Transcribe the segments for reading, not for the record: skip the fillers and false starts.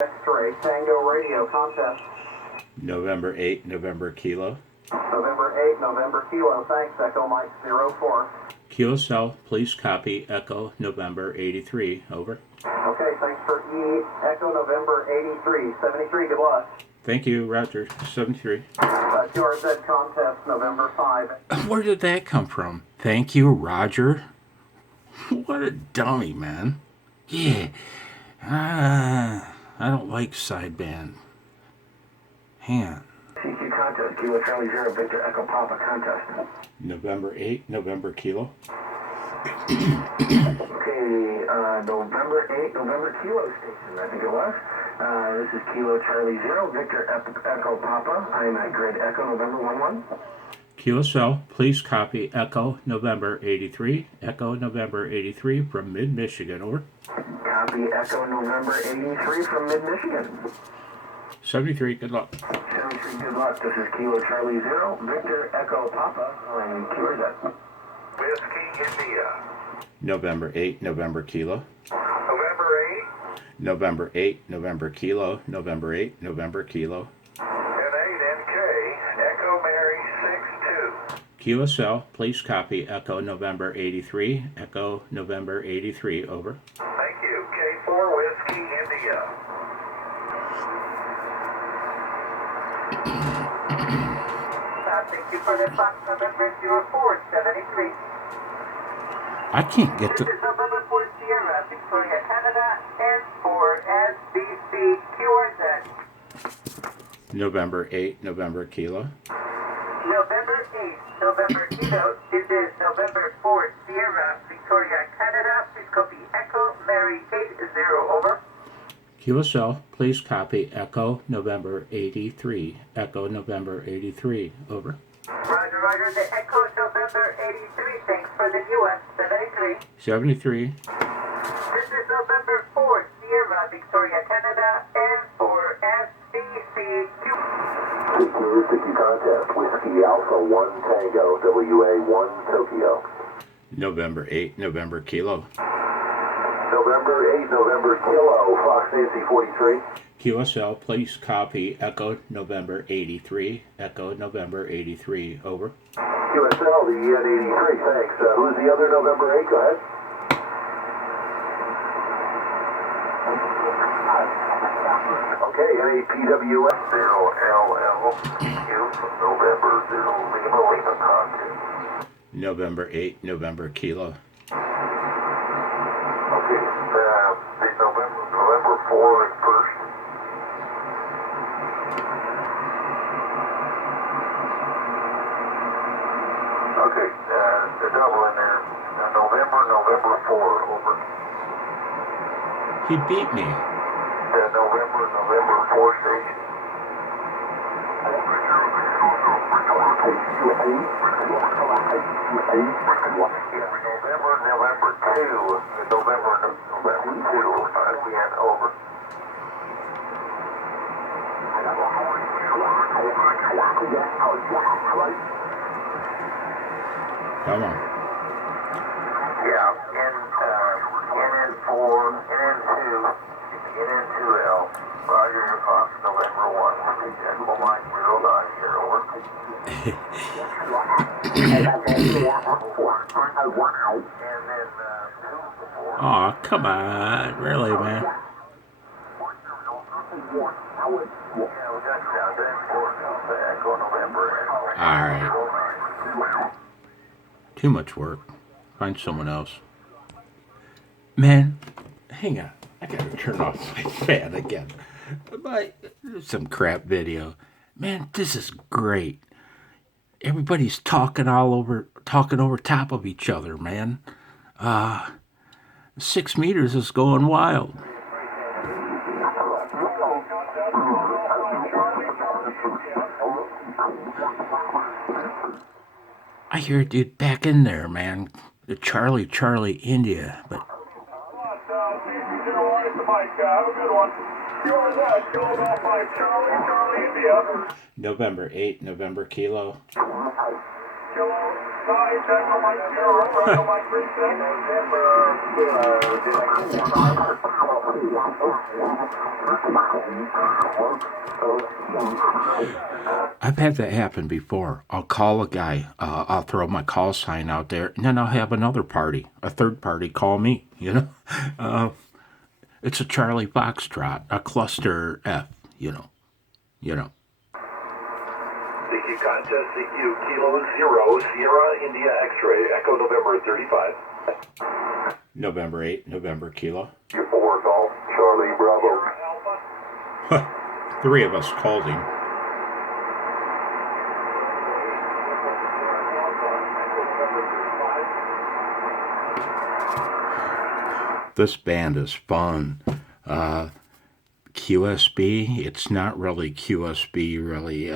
X-ray, Tango Radio contest. November 8, November Kilo. November 8, November Kilo, thanks, Echo Mike 04. QSO, please copy Echo November 83, over. Okay, thanks for E, Echo November 83, 73, good luck. Thank you, Roger, 73. QRZ contest, November 5. Where did that come from? Thank you, Roger. What a dummy, man. Yeah. I don't like sideband. Hang on. CQ contest, Kilo Charlie 0, Victor Echo Papa contest. November 8, November Kilo. Okay, November 8, November Kilo station, I think it was. This is Kilo Charlie 0, Victor Echo Papa. I'm at Grid Echo November 11. QSO, please copy Echo November 83, Echo November 83 from mid-Michigan, over. Copy Echo November 83 from mid-Michigan. 73, good luck. 73, good luck. This is Kilo Charlie 0, Victor Echo Papa on QRZ. Whiskey India. November 8, November Kilo. November 8. November 8, November Kilo. November 8, November Kilo. And 8 NK, Echo Mary 62. QSL, please copy Echo November 83, Echo November 83, over. Thank you. K4 Whiskey India. Thank you for the Fox November 0473. I can't get This the... is November 4 Sierra, Victoria, Canada, and for SBC QRZ. November 8, November Kilo. November 8, November Kilo. This is November 4 Sierra, Victoria, Canada. Please copy Echo Mary 80, over. QSL, please copy Echo November 83, Echo November 83, over. Roger, Roger, the Echo November 83. Thanks for the US 73. 73. This is November 4 Sierra, Victoria, Canada, and for SBCQ. CQ contest, Whiskey Alpha 1 Tango, WA 1 Tokyo. November 8, November Kilo. November 8, November Kilo, Fox Nancy 43. QSL, please copy Echo November 83, Echo November 83, over. QSL, the EN83, thanks. Who's the other November 8? Go ahead. Okay, NAPWS 0LLQ from November 0 Lima Lima contact. November 8, November Kilo. Okay, the November 4 at first. Okay, the double in there. November 4, over. He beat me. November 4 station. November 2. November 2. Again, over. Come on. Yeah, NN4, NN2, NN2L. Roger, your Fox, November 1. Echo Mike 09 here, over. And then, Aw, come on. Really, man? yeah, we got down to Echo November. Alright. Too much work. Find someone else. Man, hang on. I gotta turn off my fan again. Some crap video. Man, this is great. Everybody's talking over top of each other, man. 6 meters is going wild. I hear a dude back in there, man. The Charlie India, but November 8, November Kilo. I've had that happen before. I'll call a guy, I'll throw my call sign out there, and then I'll have another party, a third party, call me. It's a Charlie Foxtrot, a cluster F. You know. CQ contest, CQ Kilo 0, Sierra India X-ray, Echo November 35. November 8, November Kilo. 4 Golf, Charlie Bravo. Three of us called him. This band is fun. QSB, it's not really QSB, really.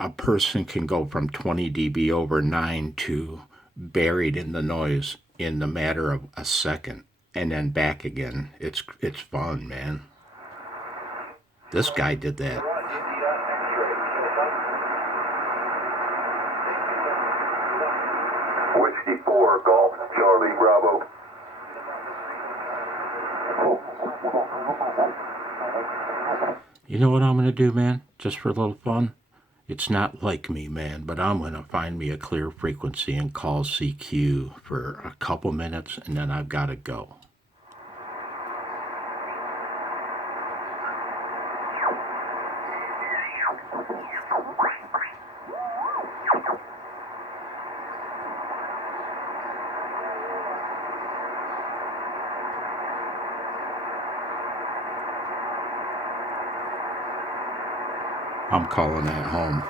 A person can go from 20 dB over 9 to buried in the noise in the matter of a second, and then back again. It's fun, man. This guy did that. Whiskey 4 Golf, Charlie Bravo. You know what I'm going to do, man? Just for a little fun? It's not like me, man, but I'm going to find me a clear frequency and call CQ for a couple minutes, and then I've got to go. I'm calling that home.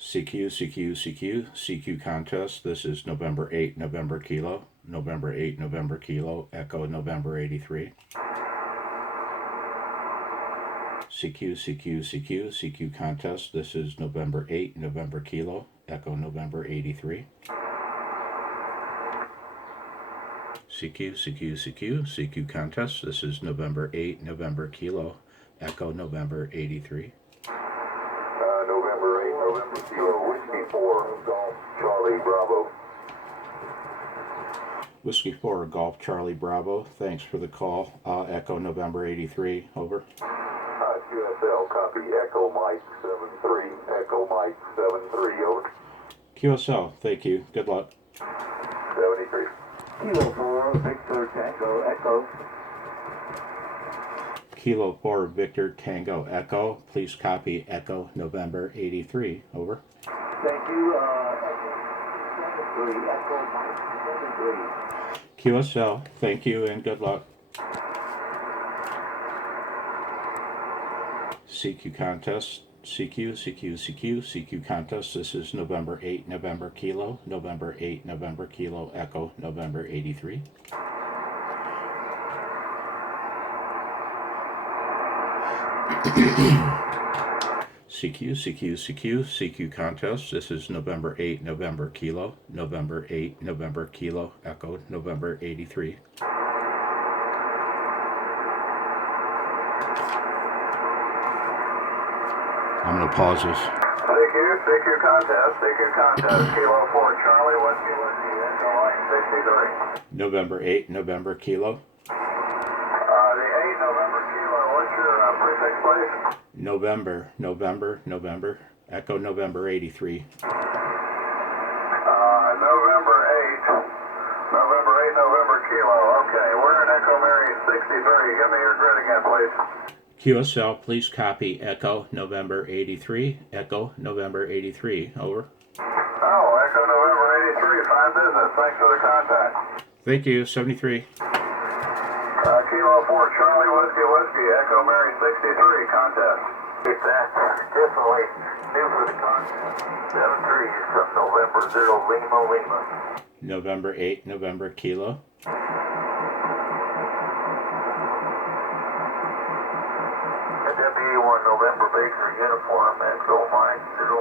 CQ contest. This is November 8, November Kilo. November 8, November Kilo. Echo November 83. CQ contest. This is November 8, November Kilo. Echo November 83. CQ contest. This is November 8, November Kilo. Echo November 83. November 8, November Kilo, Whiskey 4 Golf, Charlie Bravo. Whiskey 4 Golf, Charlie Bravo. Thanks for the call. Echo November 83. Over. QSL, copy. Echo Mike 73. Echo Mike 73. Over. QSL, thank you. Good luck. 73. Kilo 4, Victor Tango, Echo. Kilo 4 Victor Tango Echo. Please copy Echo November 83. Over. Thank you. Echo 73. Echo Mike 73. QSL, thank you and good luck. CQ contest. CQ contest. This is November 8, November Kilo. November 8, November Kilo. Echo November 83. CQ contest. This is November 8, November Kilo. November 8, November Kilo. Echo November 83. I'm going to pause this. CQ contest, Kilo 4, Charlie, Whiskey, Echo Mike 63. November 8, November Kilo. The 8 November Kilo, what's your prefix, please? November. Echo November 83. November Kilo, okay. We're in Echo Mary 63. Give me your grid again, please. QSL, please copy Echo November 83. Echo November 83. Over. Oh, Echo November 83. Fine business. Thanks for the contact. Thank you. 73. Kilo 4, Charlie, Whiskey, Echo Mary 63. Contest. Exactly. Definitely new for the contest. 73 from November 0, Lima. November 8, November Kilo. WA1 November Baker Uniform, Echo Mike 09.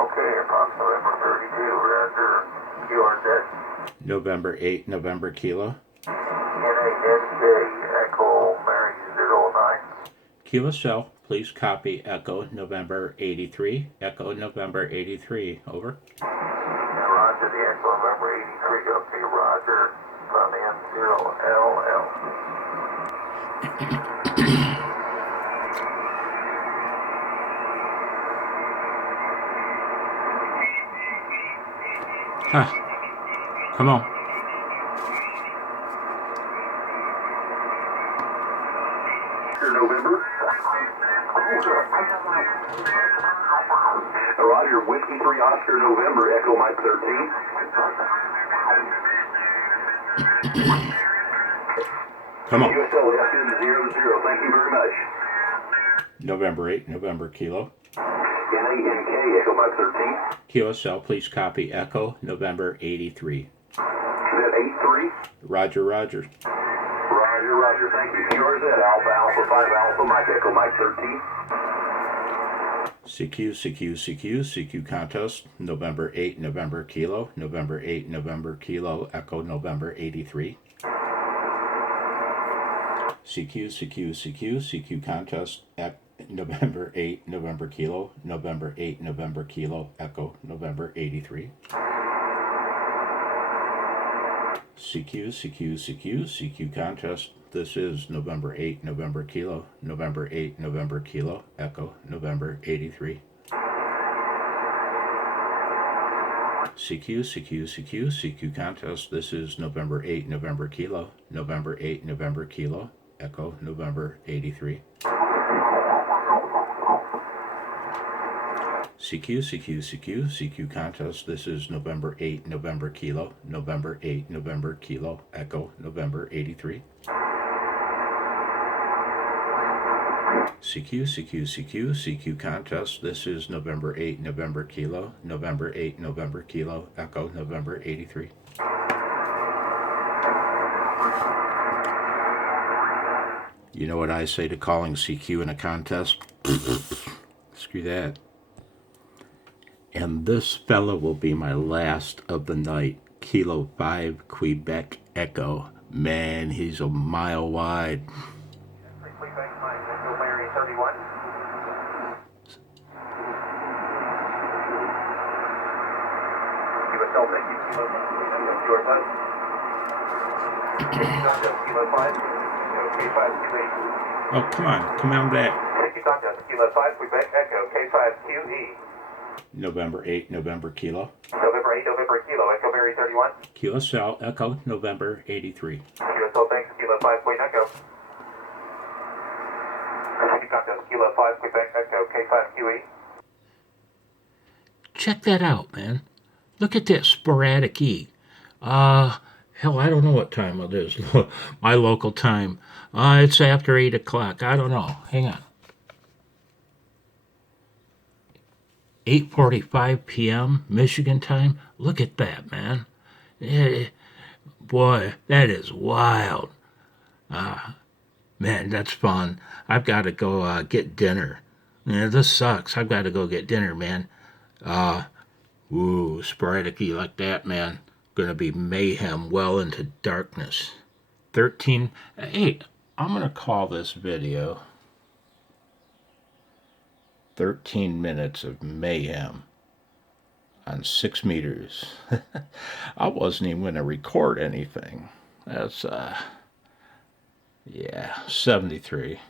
Okay, approx November 32, we're in QRZ. November 8, November Kilo. NASJ, Echo Mary 09. QSO, please copy Echo November 83. Echo November 83. Over. Roger, the Echo November 83. Okay, Roger. From N0LL. Huh. Come on. November. Roger, Whiskey 3 Oscar November, Echo Mike 13. Come on. QSO FN00, thank you very much. November 8, November Kilo. NANK, Echo Mike 13. QSL, please copy Echo November 83. Is that 83? Roger, Roger. Roger, Roger, thank you. QRZ, Alpha, Alpha 5, Alpha Mike, Echo Mike 13. CQ contest, November 8, November Kilo, November 8, November Kilo, Echo November 83. CQ contest, November 8, November Kilo, November 8, November Kilo, Echo November 83. CQ contest, this is November 8, November Kilo, November 8, November Kilo, Echo November 83. CQ contest, this is November 8, November Kilo, November 8, November Kilo, Echo November 83. CQ contest, this is November 8, November Kilo, November 8, November Kilo, Echo November 83. CQ contest, this is November 8, November Kilo, November 8, November Kilo, Echo November 83. You know what I say to calling CQ in a contest? Screw that. And this fella will be my last of the night. Kilo 5, Quebec Echo. Man, he's a mile wide. Quebec Mike, Echo Mary 31. QSL, thank you. Kilo 5. Kilo 5. K5 QE. Oh, come on back. Thank you, Doctor. Kilo 5, Quebec Echo, K5 QE. November 8, November Kilo. November 8, November Kilo, Echo Mary 31. QSL, Echo, November 83. QSL, thanks. Kilo 5, Queen Echo. Thank you, Doctor. Kilo 5, Quebec Echo, K5 QE. Check that out, man. Look at that sporadic E. Hell, I don't know what time it is. My local time. It's after 8 o'clock. I don't know. Hang on. 8:45 p.m. Michigan time. Look at that, man. Boy, that is wild. Man, that's fun. I've got to go get dinner. Yeah, this sucks. I've got to go get dinner, man. Sporadic E like that, man. Gonna be mayhem well into darkness. 13. Hey, I'm gonna call this video 13 minutes of mayhem on 6 meters. I wasn't even gonna record anything. That's 73.